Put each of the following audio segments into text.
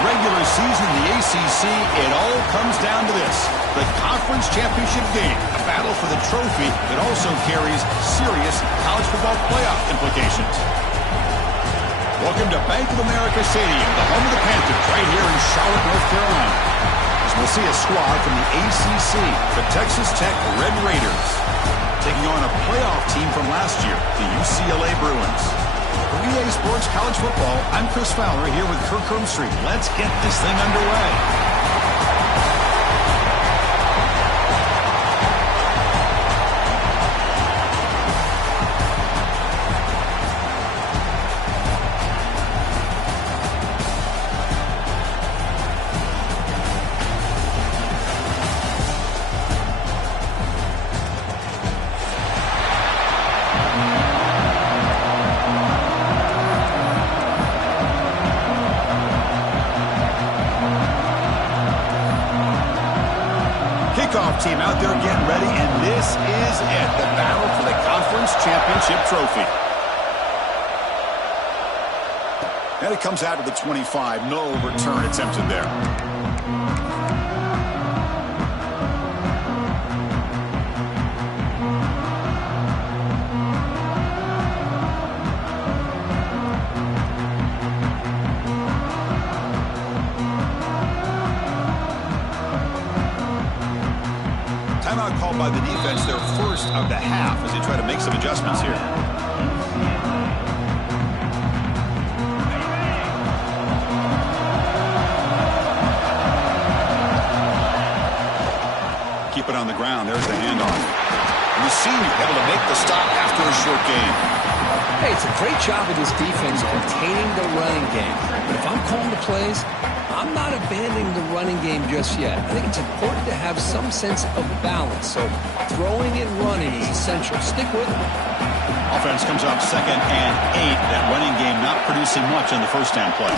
regular season in the ACC, it all comes down to this: the conference championship game, a battle for the trophy that also carries serious college football playoff implications. Welcome to Bank of America Stadium, the home of the Panthers, right here in Charlotte, North Carolina. As we'll see a squad from the ACC, the Texas Tech Red Raiders, taking on a playoff team from last year, the UCLA Bruins. For EA Sports College Football, I'm Chris Fowler here with Kirk Herbstreit. Let's get this thing underway. Kickoff team out there getting ready, and this is it, the battle for the conference championship trophy. And it comes out to the 25. No return attempted there. Timeout called by the defense, their first of the half, as they try to make some adjustments here. Keep it on the ground. There's the handoff. And the senior able to make the stop after a short gain. Hey, it's a great job of this defense containing the running game. But if I'm calling the plays, I'm not abandoning the running game just yet. I think it's important to have some sense of balance. So throwing and running is essential. Stick with it. Offense comes up 2nd and 8. That running game not producing much on the first down play.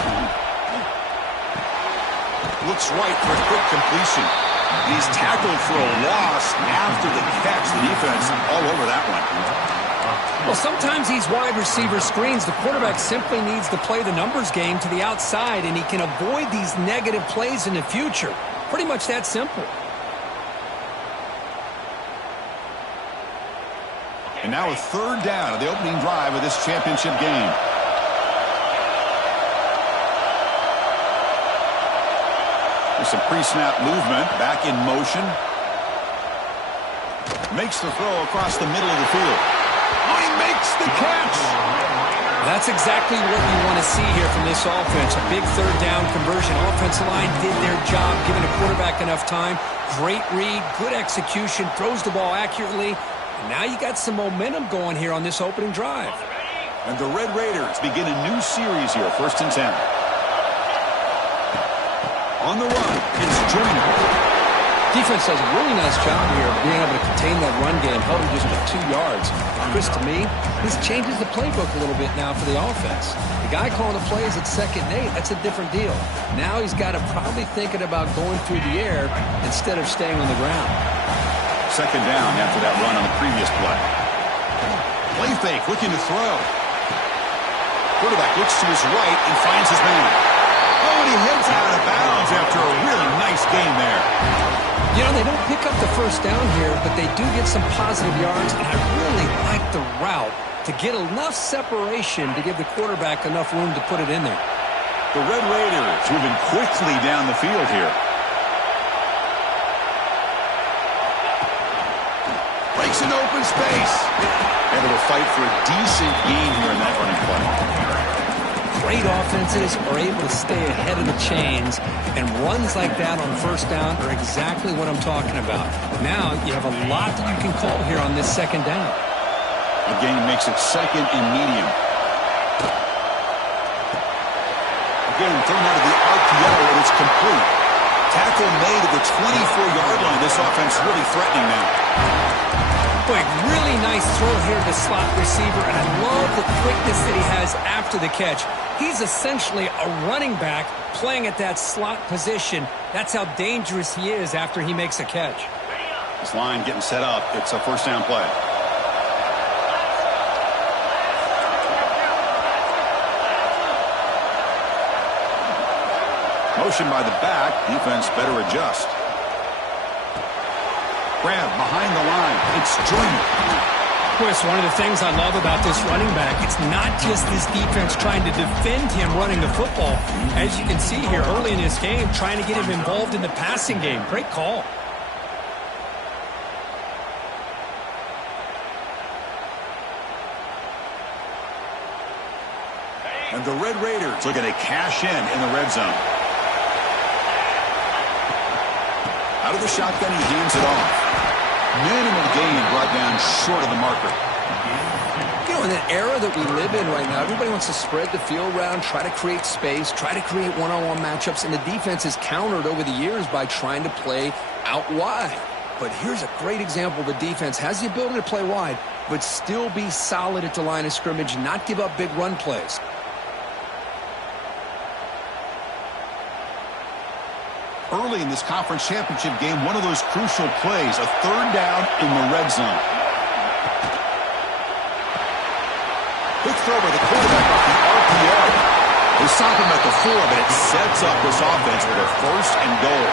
Looks right for a quick completion. He's tackled for a loss after the catch. The defense all over that one. Well, sometimes these wide receiver screens, the quarterback simply needs to play the numbers game to the outside, and he can avoid these negative plays in the future. Pretty much that simple. And now a third down of the opening drive of this championship game. There's some pre-snap movement, back in motion. Makes the throw across the middle of the field. Oh, he makes the catch. That's exactly what you want to see here from this offense. A big third down conversion. Offensive line did their job, giving the quarterback enough time. Great read, good execution, throws the ball accurately. And now you got some momentum going here on this opening drive. And the Red Raiders begin a new series here, 1st and 10. On the run, it's Joyner. Defense does a really nice job here of being able to contain that run game, held him just about 2 yards. Chris, to me, this changes the playbook a little bit now for the offense. The guy calling the plays at 2nd and 8, that's a different deal. Now he's got to probably thinking about going through the air instead of staying on the ground. 2nd down after that run on the previous play. Play fake, looking to throw. Quarterback looks to his right and finds his man. Oh, and he heads out of bounds after a really nice gain there. You know, they don't pick up the first down here, but they do get some positive yards, and I really like the route to get enough separation to give the quarterback enough room to put it in there. The Red Raiders moving quickly down the field here. Breaks an open space. Able to fight for a decent gain here in that running play. Great offenses are able to stay ahead of the chains, and runs like that on first down are exactly what I'm talking about. Now you have a lot that you can call here on this 2nd down. Again, makes it 2nd and medium. Again, thrown out of the RPO, and it's complete. Tackle made at the 24-yard line. This offense really threatening now. Boy, really nice throw here to the slot receiver, and I love the quickness that he has after the catch. He's essentially a running back playing at that slot position. That's how dangerous he is after he makes a catch. This line getting set up. It's a 1st down play. Motion by the back. Defense better adjust. Grab behind the line. It's Joyner. Boy, it's one of the things I love about this running back. It's not just this defense trying to defend him running the football. As you can see here early in this game, trying to get him involved in the passing game. Great call. And the Red Raiders looking to cash in the red zone. Out of the shotgun, he hands it off. Minimal gain brought down short of the marker. You know, in that era that we live in right now, everybody wants to spread the field around, try to create space, try to create one-on-one matchups, and the defense has countered over the years by trying to play out wide. But here's a great example. The defense has the ability to play wide, but still be solid at the line of scrimmage, not give up big run plays. Early in this conference championship game, one of those crucial plays, a third down in the red zone. Quick throw by the quarterback off the RPO. They stop him at the 4, but it sets up this offense with a first and goal.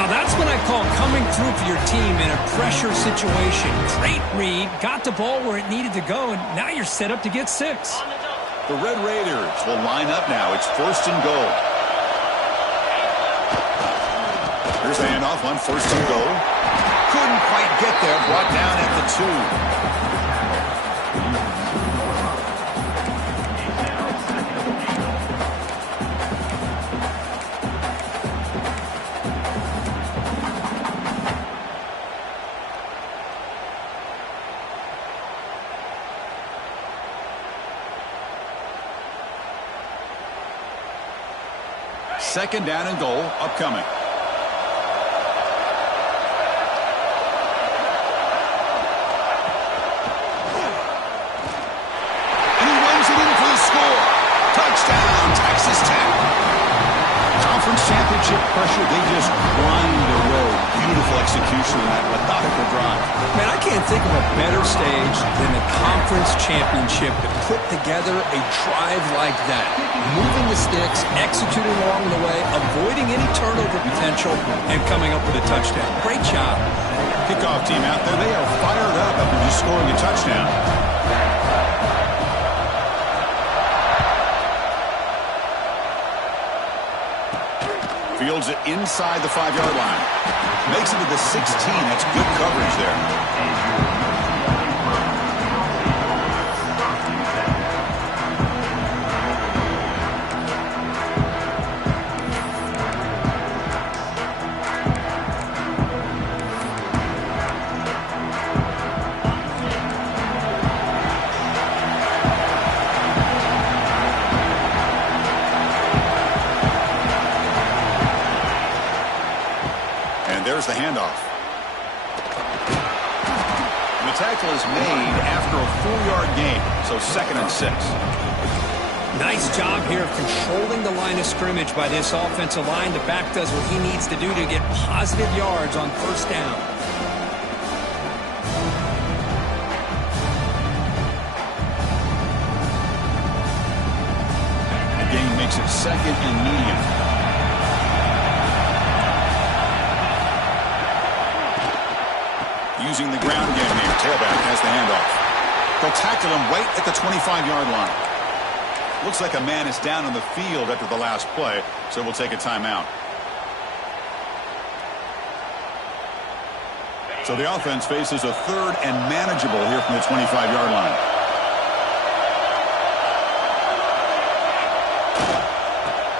Now that's what I call coming through for your team in a pressure situation. Great read, got the ball where it needed to go, and now you're set up to get 6. The Red Raiders will line up now. It's first and goal. Here's the handoff on first and goal. Couldn't quite get there. Brought down at the 2. Second down and goal upcoming. Touchdown, Texas Tech. Conference championship pressure, they just grind away. Beautiful execution on that methodical drive. Man, I can't think of a better stage than the conference championship to put together a drive like that. Moving the sticks, executing along the way, avoiding any turnover potential, and coming up with a touchdown. Great job. Kickoff team out there, they are fired up after just scoring a touchdown. Fields it inside the 5-yard line. Makes it to the 16. That's good coverage there. There's the handoff. And the tackle is made after a 4-yard gain, so 2nd and 6. Nice job here of controlling the line of scrimmage by this offensive line. The back does what he needs to do to get positive yards on first down. The gain makes it 2nd and medium. Using the ground game here. Tailback has the handoff. They'll tackle him right at the 25-yard line. Looks like a man is down on the field after the last play, so we'll take a timeout. So the offense faces a 3rd and manageable here from the 25-yard line.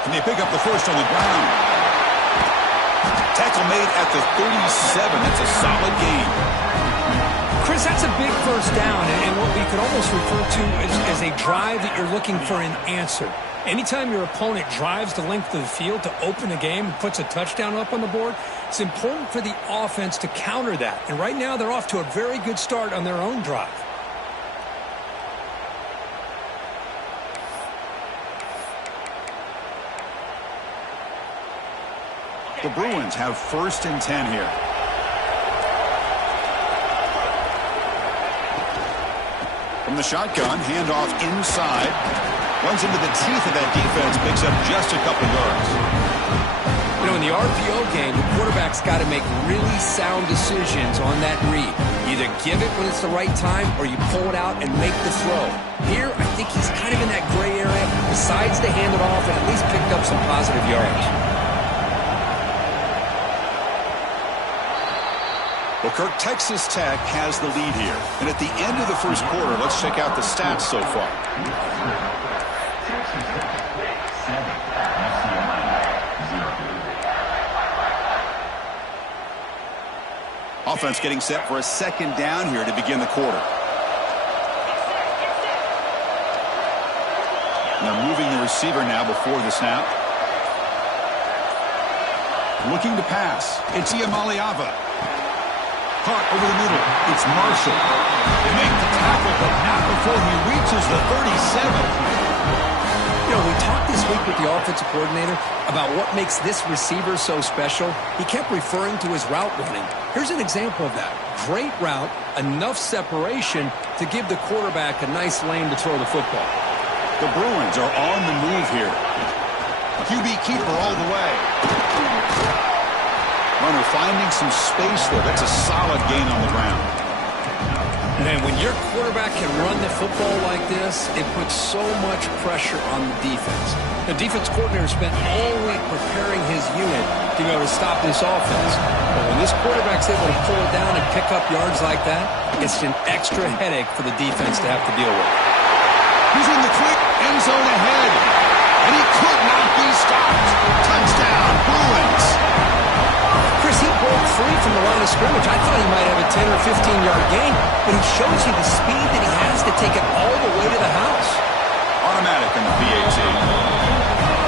Can they pick up the first on the ground? Tackle made at the 37. That's a solid gain. Chris, that's a big first down, and what we could almost refer to as a drive that you're looking for an answer. Anytime your opponent drives the length of the field to open the game and puts a touchdown up on the board, it's important for the offense to counter that. And right now, they're off to a very good start on their own drive. The Bruins have 1st and 10 here. From the shotgun, handoff inside. Runs into the teeth of that defense, picks up just a couple yards. You know, in the RPO game, the quarterback's got to make really sound decisions on that read. Either give it when it's the right time or you pull it out and make the throw. Here, I think he's kind of in that gray area, decides to hand it off and at least picked up some positive yards. Well, Kirk, Texas Tech has the lead here. And at the end of the first quarter, let's check out the stats so far. Offense getting set for a second down here to begin the quarter. And they're moving the receiver now before the snap. Looking to pass. It's Iamaleava. Caught over the middle. It's Marshall. They make the tackle, but not before he reaches the 37. You know, we talked this week with the offensive coordinator about what makes this receiver so special. He kept referring to his route running. Here's an example of that. Great route, enough separation to give the quarterback a nice lane to throw the football. The Bruins are on the move here. QB keeper all the way. Runner finding some space there. That's a solid gain on the ground. And when your quarterback can run the football like this, it puts so much pressure on the defense. The defense coordinator spent all week preparing his unit to be able to stop this offense. But when this quarterback's able to pull it down and pick up yards like that, it's an extra headache for the defense to have to deal with. He's in the quick end zone ahead. And he could not be stopped. Touchdown, Bruins. Chris, he broke free from the line of scrimmage. I thought he might have a 10 or 15-yard gain, but he shows you the speed that he has to take it all the way to the house. Automatic on the PAT.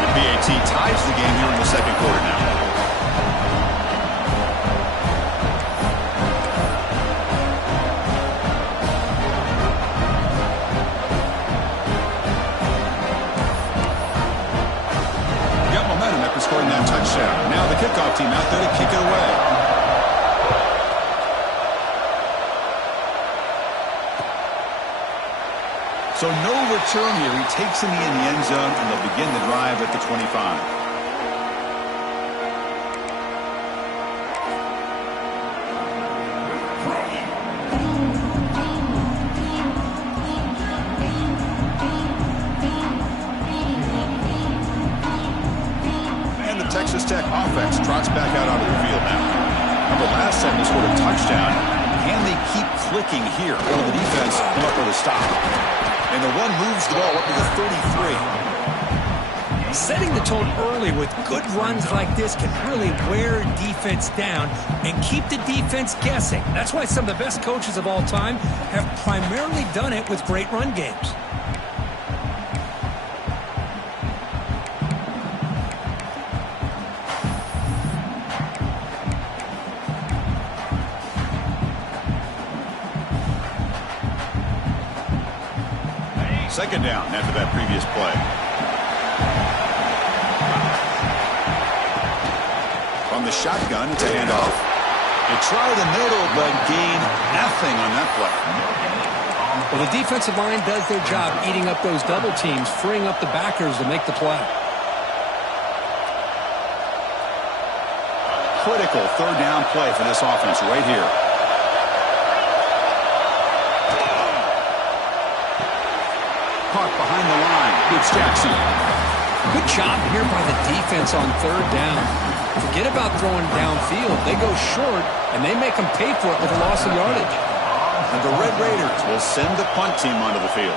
The PAT ties the game here in the second quarter now. Got momentum after scoring that touchdown. Now the kickoff team out there to kick it away. So no return here. He takes in the end zone, and they'll begin the drive at the 25. And the Texas Tech offense trots back out onto the field now. Remember, last time they scored a touchdown. Can they keep clicking here? Will the defense come up with a stop? And the one moves the ball up to the 33. Setting the tone early with good runs like this can really wear defense down and keep the defense guessing. That's why some of the best coaches of all time have primarily done it with great run games. Second down after that previous play. From the shotgun, it's a handoff. They try the middle, but gain nothing on that play. Well, the defensive line does their job eating up those double teams, freeing up the backers to make the play. Critical third down play for this offense right here. Caught behind the line. It's Jackson. Good job here by the defense on third down. Forget about throwing downfield. They go short, and they make them pay for it with a loss of yardage. And the Red Raiders will send the punt team onto the field.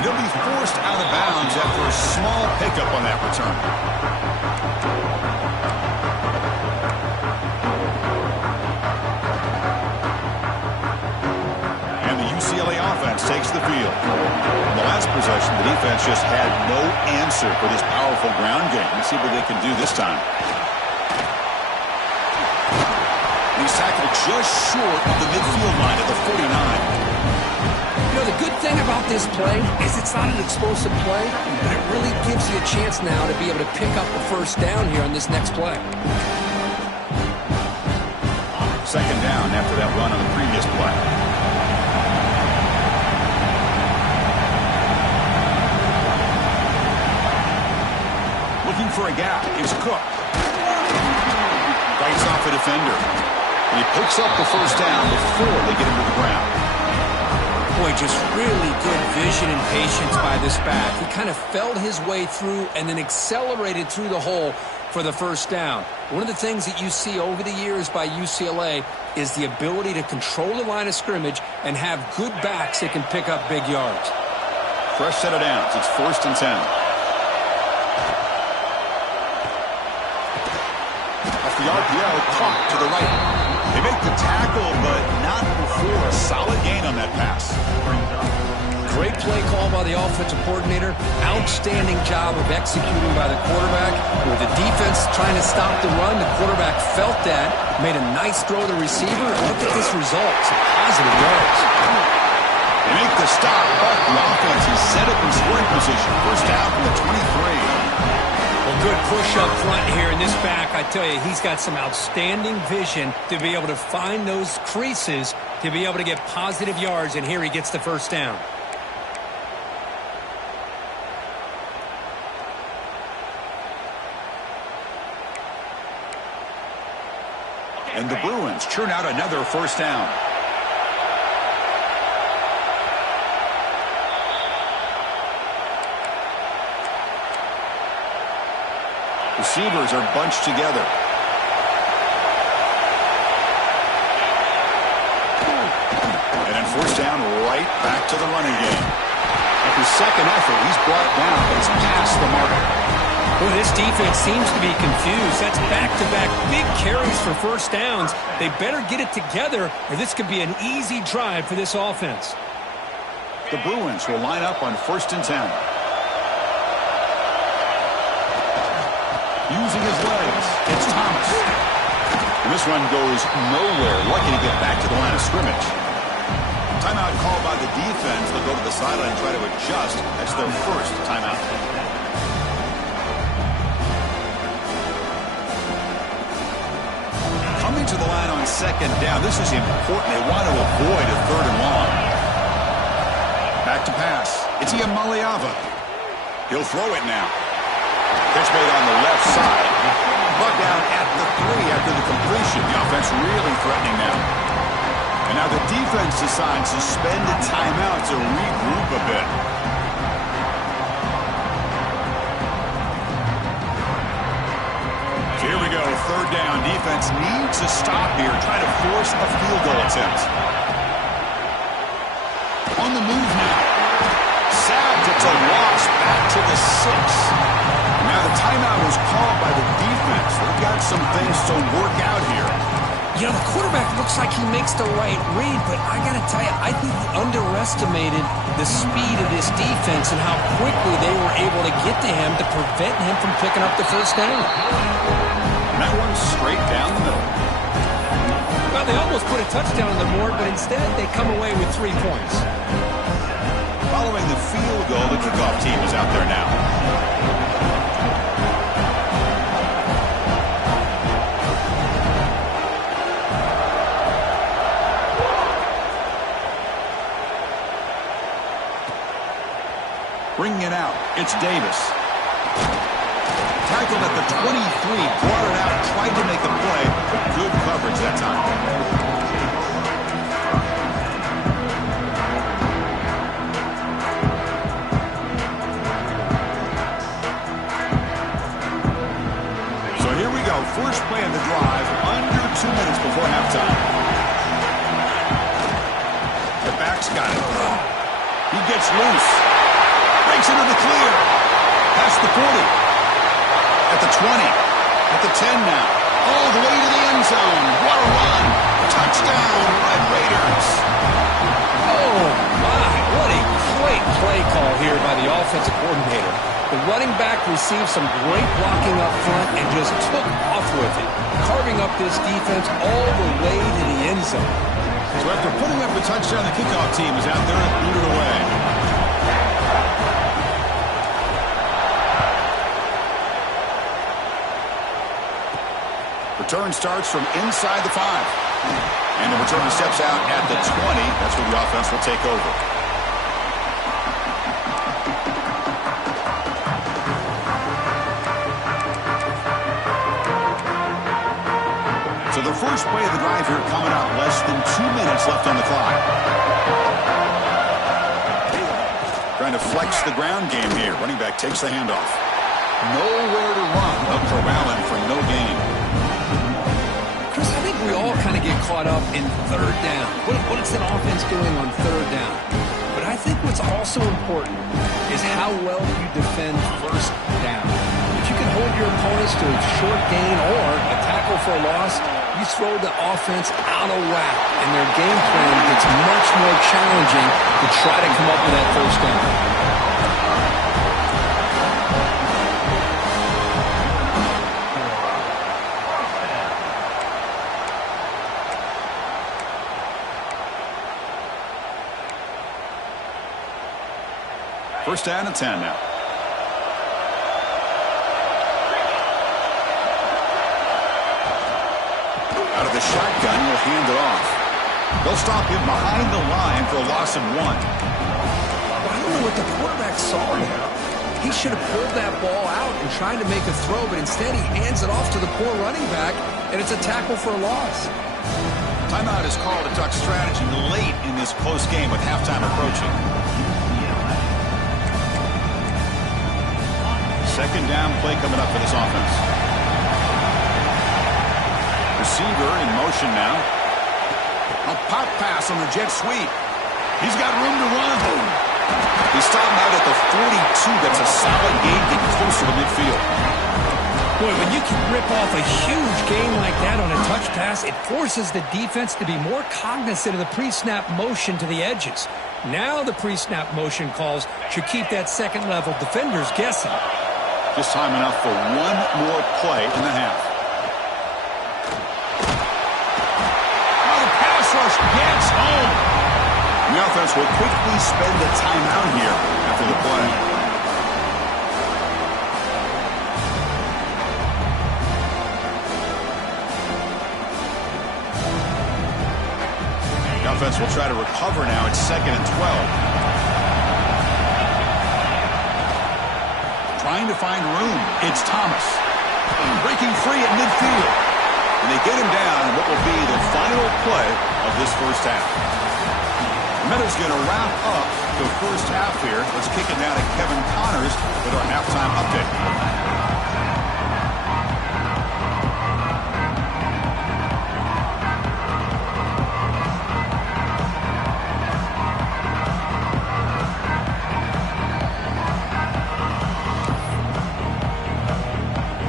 They'll be forced out of bounds after a small pickup on that return. UCLA offense takes the field. In the last possession, the defense just had no answer for this powerful ground game. Let's see what they can do this time. He's tackled just short of the midfield line at the 49. You know, the good thing about this play is it's not an explosive play, but it really gives you a chance now to be able to pick up the first down here on this next play. Second down after that run on the previous play. for a gap is Cook. Fights off a defender. And he picks up the first down before they get him to the ground. Boy, just really good vision and patience by this back. He kind of felt his way through and then accelerated through the hole for the first down. One of the things that you see over the years by UCLA is the ability to control the line of scrimmage and have good backs that can pick up big yards. Fresh set of downs. It's 1st and 10. Off the RPO, caught to the right. They make the tackle, but not before a solid gain on that pass. Great play call by the offensive coordinator. Outstanding job of executing by the quarterback. With the defense trying to stop the run, the quarterback felt that, made a nice throw to the receiver. Look at this result. Some positive yards. They make the stop, but the offense is set up in scoring position. First down from the 23. Well, good push up front here in this back. I tell you, he's got some outstanding vision to be able to find those creases, to be able to get positive yards, and here he gets the first down. And the Bruins churn out another first down. Receivers are bunched together. And then first down, right back to the running game. After second effort, he's brought down, but he's past the mark. Well, this defense seems to be confused. That's back-to-back big carries for first downs. They better get it together, or this could be an easy drive for this offense. The Bruins will line up on 1st and 10. Using his legs, it's Thomas. And this run goes nowhere. Lucky to get back to the line of scrimmage. Timeout called by the defense. They'll go to the sideline and try to adjust. That's their first timeout. Coming to the line on second down. This is important. They want to avoid a 3rd and long. Back to pass. It's Iamaleava. He'll throw it now. Pitch made on the left side. Brought down at the 3 after the completion. The offense really threatening now. And now the defense decides to spend a timeout to regroup a bit. So here we go. 3rd down. Defense needs a stop here. Trying to force a field goal attempt. On the move now. Sacked. It's a loss back to the 6. Now the timeout was called by the defense. They've got some things to work out here. You know, the quarterback looks like he makes the right read, but I got to tell you, I think he underestimated the speed of this defense and how quickly they were able to get to him to prevent him from picking up the first down. And that one's straight down the middle. Well, they almost put a touchdown on the board, but instead they come away with 3 points. Following the field goal, the kickoff team is out there now. Bringing it out, it's Davis. Tackled at the 23, brought it out, tried to make a play. Good coverage that time. So here we go, first play of the drive, under 2 minutes before halftime. The back's got it. He gets loose. Breaks into the clear. Past the 40. At the 20. At the 10 now. All the way to the end zone. What a run. Touchdown, Red Raiders. Oh, my. What a great play call here by the offensive coordinator. The running back received some great blocking up front and just took off with it, carving up this defense all the way to the end zone. So after putting up a touchdown, the kickoff team is out there and booted away. Return starts from inside the 5. And the return steps out at the 20. That's where the offense will take over. first play of the drive here coming up. Less than 2 minutes left on the clock. Trying to flex the ground game here. Running back takes the handoff. Nowhere to run. They'll corral him for no gain. Chris, I think we all kind of get caught up in third down. What is an offense doing on third down? But I think what's also important is how well you defend first down. If you can hold your opponents to a short gain or a tackle for a loss, you throw the offense out of whack, and their game plan gets much more challenging to try to come up with that first down. First down and 10 now. Out of the shotgun, he'll hand it off. They'll stop him behind the line for a loss of 1. Well, I don't know what the quarterback saw there. He should have pulled that ball out and tried to make a throw, but instead he hands it off to the poor running back, and it's a tackle for a loss. Timeout is called to Duck strategy late in this close game with halftime approaching. Second down play coming up for this offense. Receiver in motion now. A pop pass on the jet sweep. He's got room to run. He's stopped out at the 42. That's a solid gain, getting closer to midfield. Boy, when you can rip off a huge gain like that on a touch pass, it forces the defense to be more cognizant of the pre-snap motion to the edges. Now the pre-snap motion calls should keep that second-level defenders guessing. Just time enough for one more play in the half. Oh, the pass rush gets home. The offense will quickly spend a timeout here after the play. The offense will try to recover now. It's 2nd and 12. Trying to find room. It's Thomas. Breaking free at midfield. And they get him down in what will be the final play of this first half. Meadows going to wrap up the first half here. Let's kick it now to Kevin Connors with our halftime update.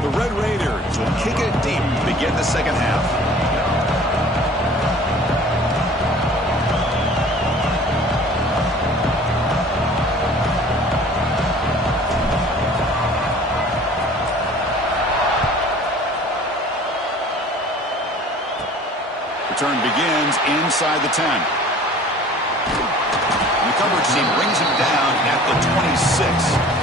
The Red Raiders will kick it deep to begin the second half. Return begins inside the 10. And the coverage team brings him down at the 26.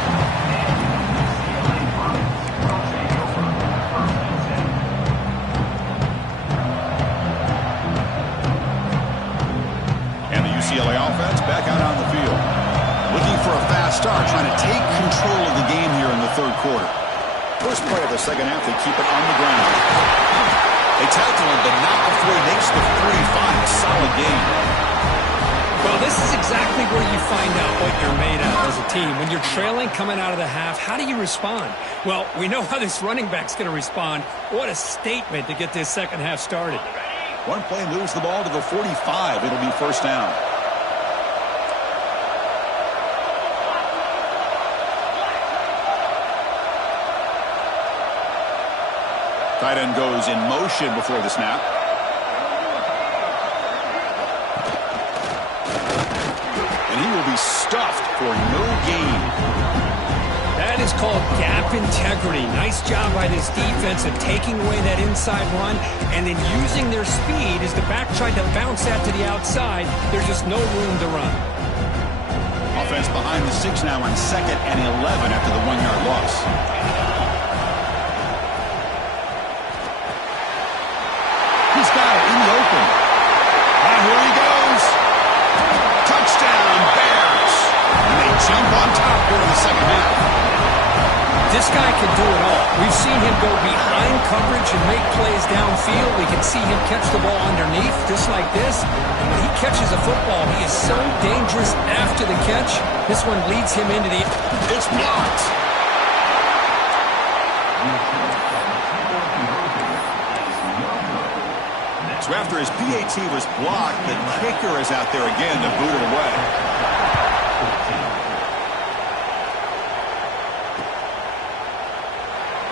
UCLA offense back out on the field. Looking for a fast start, trying to take control of the game here in the third quarter. First play of the second half, they keep it on the ground. They tackle him, but not before he makes the 45. A solid game. Well, this is exactly where you find out what you're made of as a team. When you're trailing coming out of the half, how do you respond? Well, we know how this running back's going to respond. What a statement to get this second half started. One play moves the ball to the 45. It'll be first down. Tight end goes in motion before the snap. And he will be stuffed for no gain. That is called gap integrity. Nice job by this defense of taking away that inside run and then using their speed as the back tried to bounce that to the outside. There's just no room to run. Offense behind the 6 now on 2nd and 11 after the 1-yard loss. He's got it in the open. And here he goes. Touchdown, Bears. And they jump on top here in the second half. This guy can do it all. We've seen him go behind coverage and make plays downfield. We can see him catch the ball underneath, just like this. And when he catches a football, he is so dangerous after the catch. This one leads him into the... It's blocked. So after his PAT was blocked, the kicker is out there again to boot it away.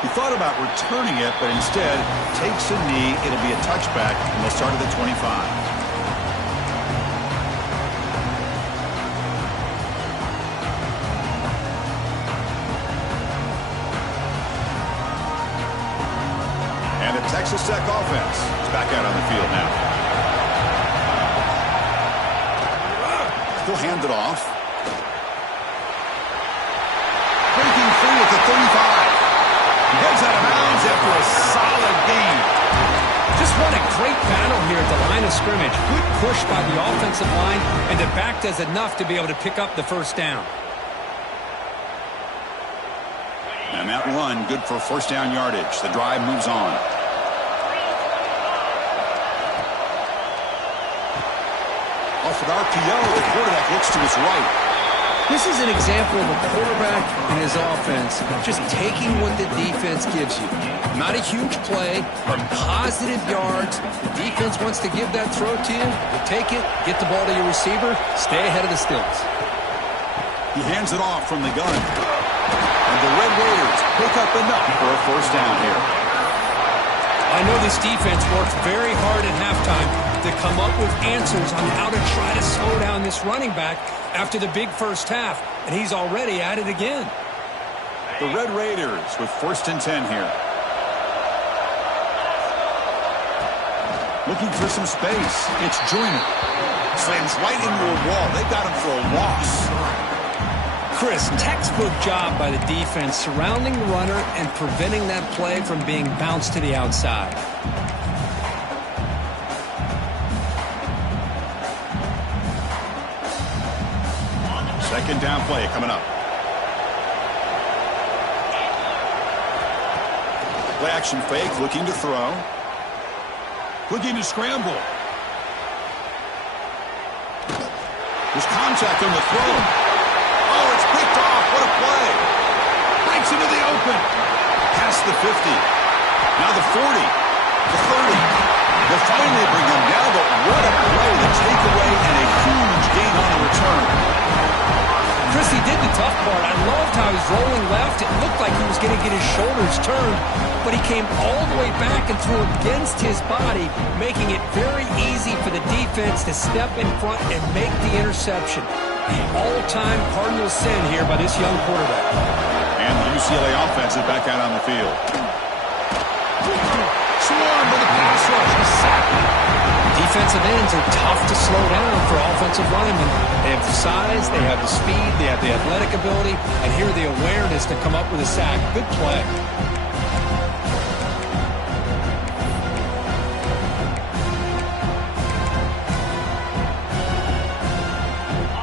He thought about returning it, but instead takes a knee. It'll be a touchback, and they'll start at the 25. Texas Tech offense is back out on the field now. He'll hand it off. Breaking free at the 35. He heads out of bounds after a solid gain. Just won a great battle here at the line of scrimmage. Good push by the offensive line, and the back does enough to be able to pick up the first down. And that run, good for first down yardage. The drive moves on. Off an RPO, the quarterback looks to his right. This is an example of a quarterback and his offense just taking what the defense gives you. Not a huge play, but positive yards. The defense wants to give that throw to you. You take it, get the ball to your receiver, stay ahead of the stills. He hands it off from the gun. And the Red Raiders pick up enough for a first down here. I know this defense worked very hard at halftime to come up with answers on how to try to slow down this running back after the big first half, and he's already at it again. The Red Raiders with first and 10 here. Looking for some space. It's Joyner. Slams right into a wall. They got him for a loss. Chris, textbook job by the defense surrounding the runner and preventing that play from being bounced to the outside. Second down play coming up. Play action fake, looking to throw. Looking to scramble. There's contact on the throw. Oh, it's picked off. What a play. Breaks into the open. Past the 50. Now the 40. The 30. They'll finally bring him down, but what a play. The takeaway and a huge gain on the return. Chris, he did the tough part. I loved how he's rolling left. It looked like he was going to get his shoulders turned, but he came all the way back and threw against his body, making it very easy for the defense to step in front and make the interception. The all-time Cardinal sin here by this young quarterback. And the UCLA offense is back out on the field. Swarm with the pass rush. Defensive ends are tough to slow down for offensive linemen. They have the size, they have the speed, they have the athletic ability, and here the awareness to come up with a sack. Good play.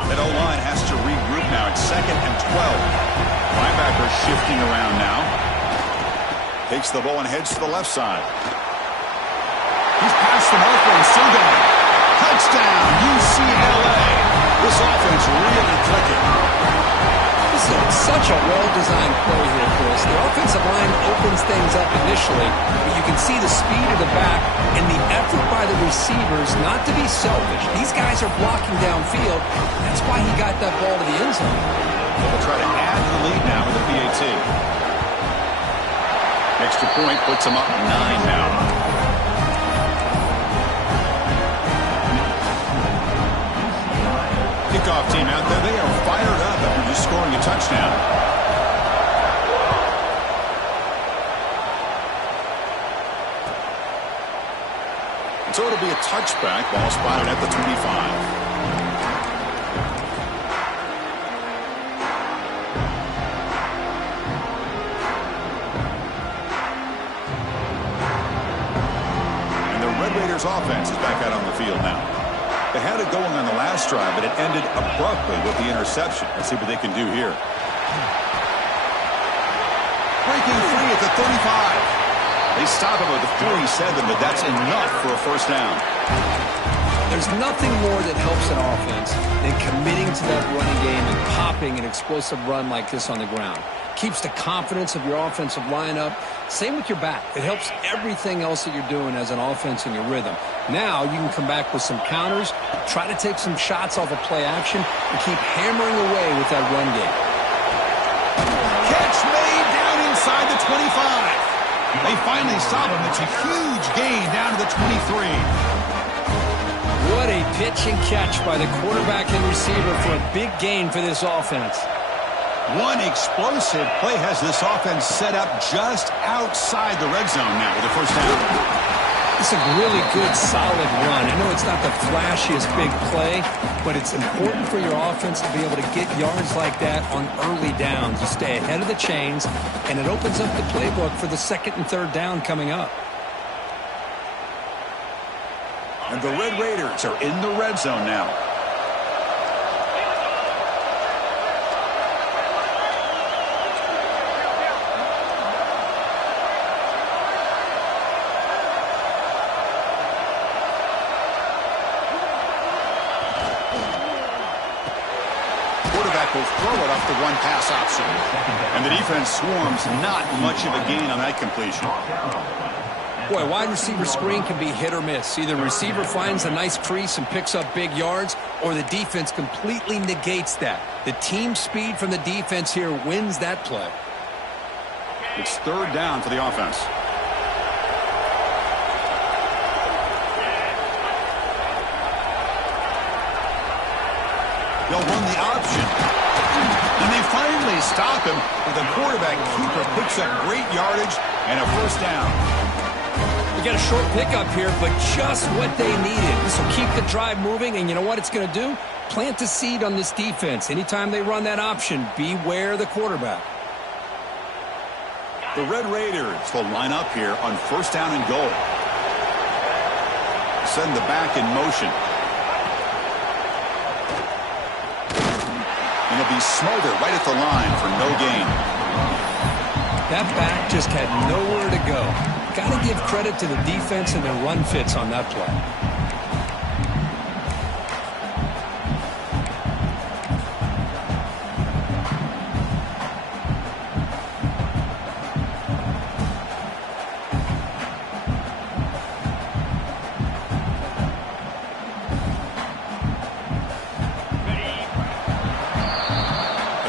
That O-line has to regroup now. It's 2nd and 12. Linebacker shifting around now. Takes the ball and heads to the left side. He's past the marker and still going. Touchdown, UCLA. This offense really clicking. This is such a well-designed play here, Chris. The offensive line opens things up initially, but you can see the speed of the back and the effort by the receivers not to be selfish. These guys are blocking downfield. That's why he got that ball to the end zone. They'll try to add to the lead now with the PAT. Extra point puts them up 9 now. Kickoff team out there. They are fired up after just scoring a touchdown. So it'll be a touchback. Ball spotted at the 25. Raiders offense is back out on the field now. They had it going on the last drive, but it ended abruptly with the interception. Let's see what they can do here. breaking free at the 35. They stop him at the 47, but that's enough for a first down. There's nothing more that helps an offense than committing to that running game and popping an explosive run like this on the ground. Keeps the confidence of your offensive lineup. Same with your back. It helps everything else that you're doing as an offense in your rhythm. Now you can come back with some counters, try to take some shots off of play action, and keep hammering away with that run game. Catch made down inside the 25. They finally stop him. It's a huge gain down to the 23. What a pitch and catch by the quarterback and receiver for a big gain for this offense. One explosive play has this offense set up just outside the red zone now with the first down. It's a really good, solid run. I know it's not the flashiest big play, but it's important for your offense to be able to get yards like that on early downs. You stay ahead of the chains, and it opens up the playbook for the second and third down coming up. And the Red Raiders are in the red zone now. Quarterback will throw it off the one pass option. And the defense swarms, not much of a gain on that completion. Boy, wide receiver screen can be hit or miss. Either the receiver finds a nice crease and picks up big yards, or the defense completely negates that. The team speed from the defense here wins that play. It's third down for the offense. They'll run the option. And they finally stop him, but the quarterback keeper picks up great yardage and a first down. You got a short pickup here, but just what they needed. This will keep the drive moving, and you know what it's going to do? Plant a seed on this defense. Anytime they run that option, beware the quarterback. The Red Raiders will line up here on first down and goal. Send the back in motion. And he'll be smothered right at the line for no gain. That back just had nowhere to go. Got to give credit to the defense and their run fits on that play.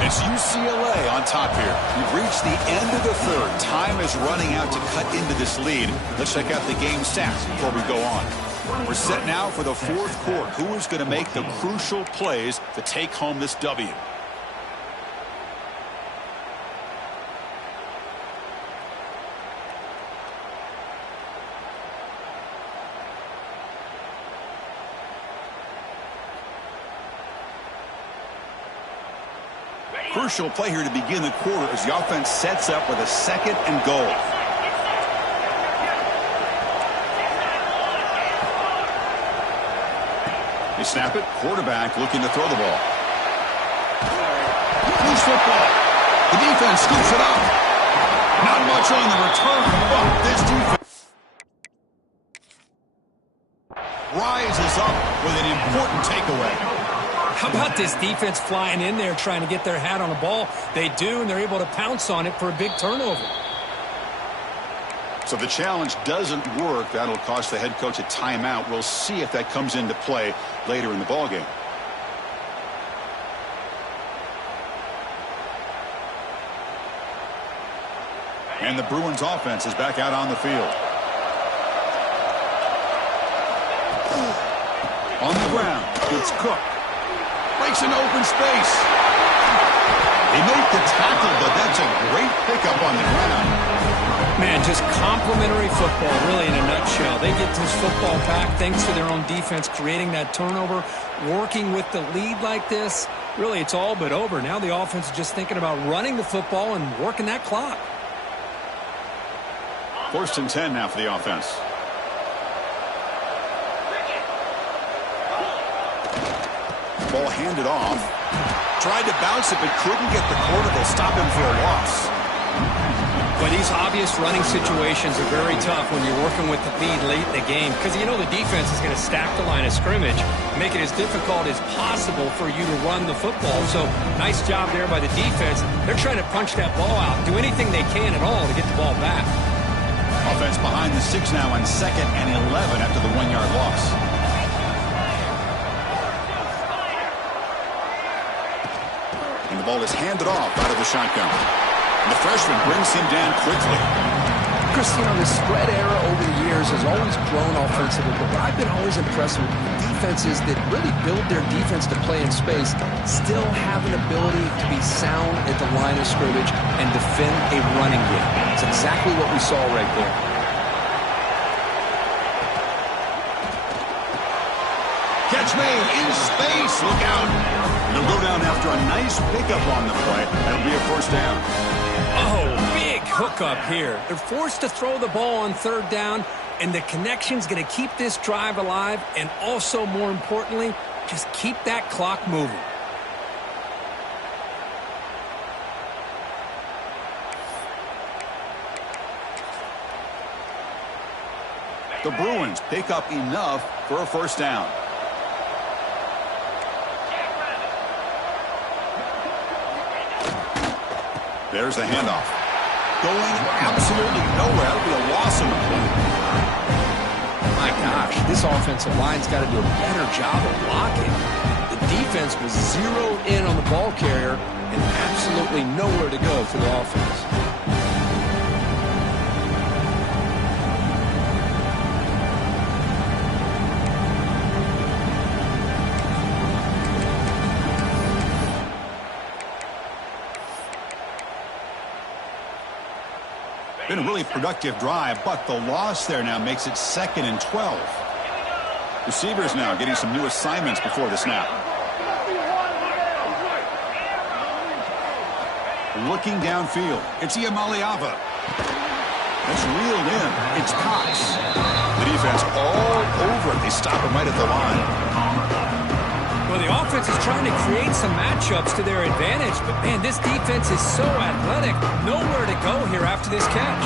It's UCLA on top here. We've reached the end of the third. Time is running out to cut into this lead. Let's check out the game stats before we go on. We're set now for the fourth quarter. Who is going to make the crucial plays to take home this W? Crucial play here to begin the quarter as the offense sets up with a second and goal. They snap it. Quarterback looking to throw the ball. Loose football. The defense scoops it up. Not much on the return, but this defense rises up with an important takeaway. How about this defense flying in there trying to get their hat on the ball? They do, and they're able to pounce on it for a big turnover. So the challenge doesn't work. That'll cost the head coach a timeout. We'll see if that comes into play later in the ballgame. And the Bruins offense is back out on the field. On the ground, it's Cook. Breaks an open space. They make the tackle, but that's a great pickup on the ground. Man, just complimentary football, really, in a nutshell. They get this football back thanks to their own defense, creating that turnover, working with the lead like this. Really, it's all but over. Now the offense is just thinking about running the football and working that clock. First and 10 now for the offense. Ball handed off. Tried to bounce it, but couldn't get the quarter. They'll stop him for a loss. Well, these obvious running situations are very tough when you're working with the lead late in the game because you know the defense is going to stack the line of scrimmage, make it as difficult as possible for you to run the football. So nice job there by the defense. They're trying to punch that ball out, do anything they can at all to get the ball back. Offense behind the 6 now on 2nd and 11 after the 1-yard loss. And the ball is handed off out of the shotgun. And the freshman brings him down quickly. Chris, you know, the spread era over the years has always grown offensively, but what I've been always impressed with defenses that really build their defense to play in space still have an ability to be sound at the line of scrimmage and defend a running game. It's exactly what we saw right there. Catch made in space. Look out. They'll go down after a nice pickup on the play. That'll be a first down. Oh, big hookup here. They're forced to throw the ball on 3rd down, and the connection's going to keep this drive alive and also, more importantly, just keep that clock moving. The Bruins pick up enough for a first down. There's the handoff. Going absolutely nowhere. That'll be a loss on the play. My gosh, this offensive line's got to do a better job of blocking. The defense was zeroed in on the ball carrier and absolutely nowhere to go for the offense. Been a really productive drive, but the loss there now makes it 2nd and 12. Receivers now getting some new assignments before the snap. Looking downfield, it's Iamaleava. That's reeled in. It's Cox. The defense all over it. They stop him right at the line. Well, the offense is trying to create some matchups to their advantage, but, man, this defense is so athletic. Nowhere to go here after this catch.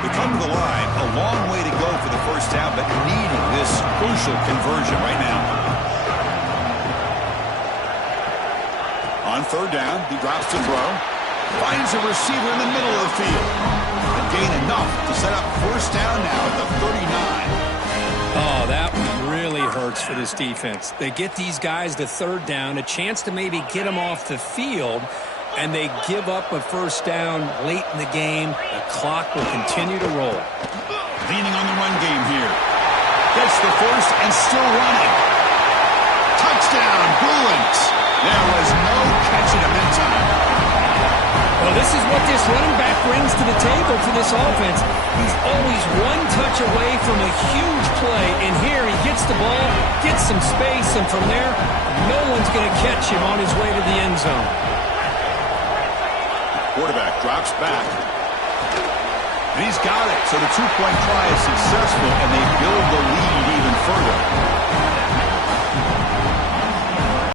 They come to the line, a long way to go for the first down, but needing this crucial conversion right now. On 3rd down, he drops to throw. Finds a receiver in the middle of the field. And gain enough to set up first down now at the 39. Oh, that really hurts for this defense. They get these guys to 3rd down, a chance to maybe get them off the field, and they give up a first down late in the game. The clock will continue to roll. Leaning on the run game here. Gets the first and still running. Touchdown, Bruins. There was no catching him in time. Well, this is what this running back brings to the table for this offense. He's always one touch away from a huge play, and here he gets the ball, gets some space, and from there, no one's going to catch him on his way to the end zone. Quarterback drops back. And he's got it. So the 2-point try is successful, and they build the lead even further.